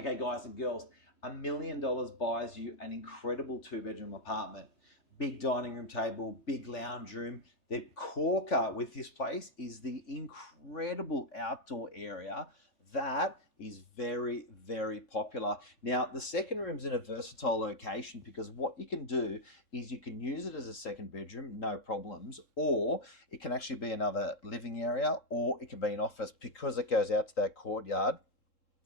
Okay, guys and girls, $1 million buys you an incredible two-bedroom apartment. Big dining room table, big lounge room. The corker with this place is the incredible outdoor area that is very, very popular. Now, the second room's in a versatile location because what you can do is you can use it as a second bedroom, no problems, or it can actually be another living area, or it can be an office because it goes out to that courtyard.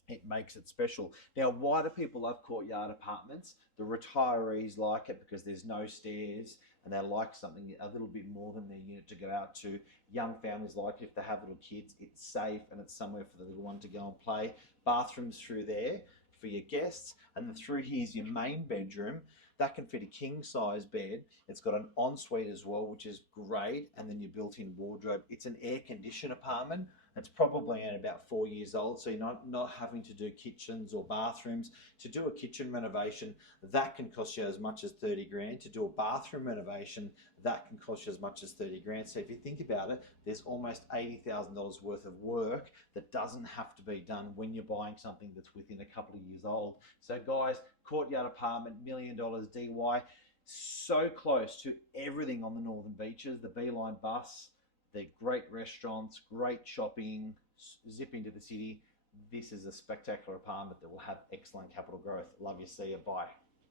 It makes it special. Now, why do people love courtyard apartments? The retirees like it because there's no stairs and they like something a little bit more than their unit to go out to. Young families like it if they have little kids. It's safe and it's somewhere for the little one to go and play. Bathrooms through there for your guests, and then through here's your main bedroom. That can fit a king size bed. It's got an ensuite as well, which is great, and then your built-in wardrobe. It's an air-conditioned apartment. It's probably at about 4 years old, so you're not having to do kitchens or bathrooms. To do a kitchen renovation, that can cost you as much as 30 grand. To do a bathroom renovation, that can cost you as much as 30 grand. So if you think about it, there's almost $80,000 worth of work that doesn't have to be done when you're buying something that's within a couple of years old. So guys, courtyard apartment, $1 million DY, so close to everything on the northern beaches, the Beeline bus. They're great restaurants, great shopping, zip into the city. This is a spectacular apartment that will have excellent capital growth. Love you, see you, bye.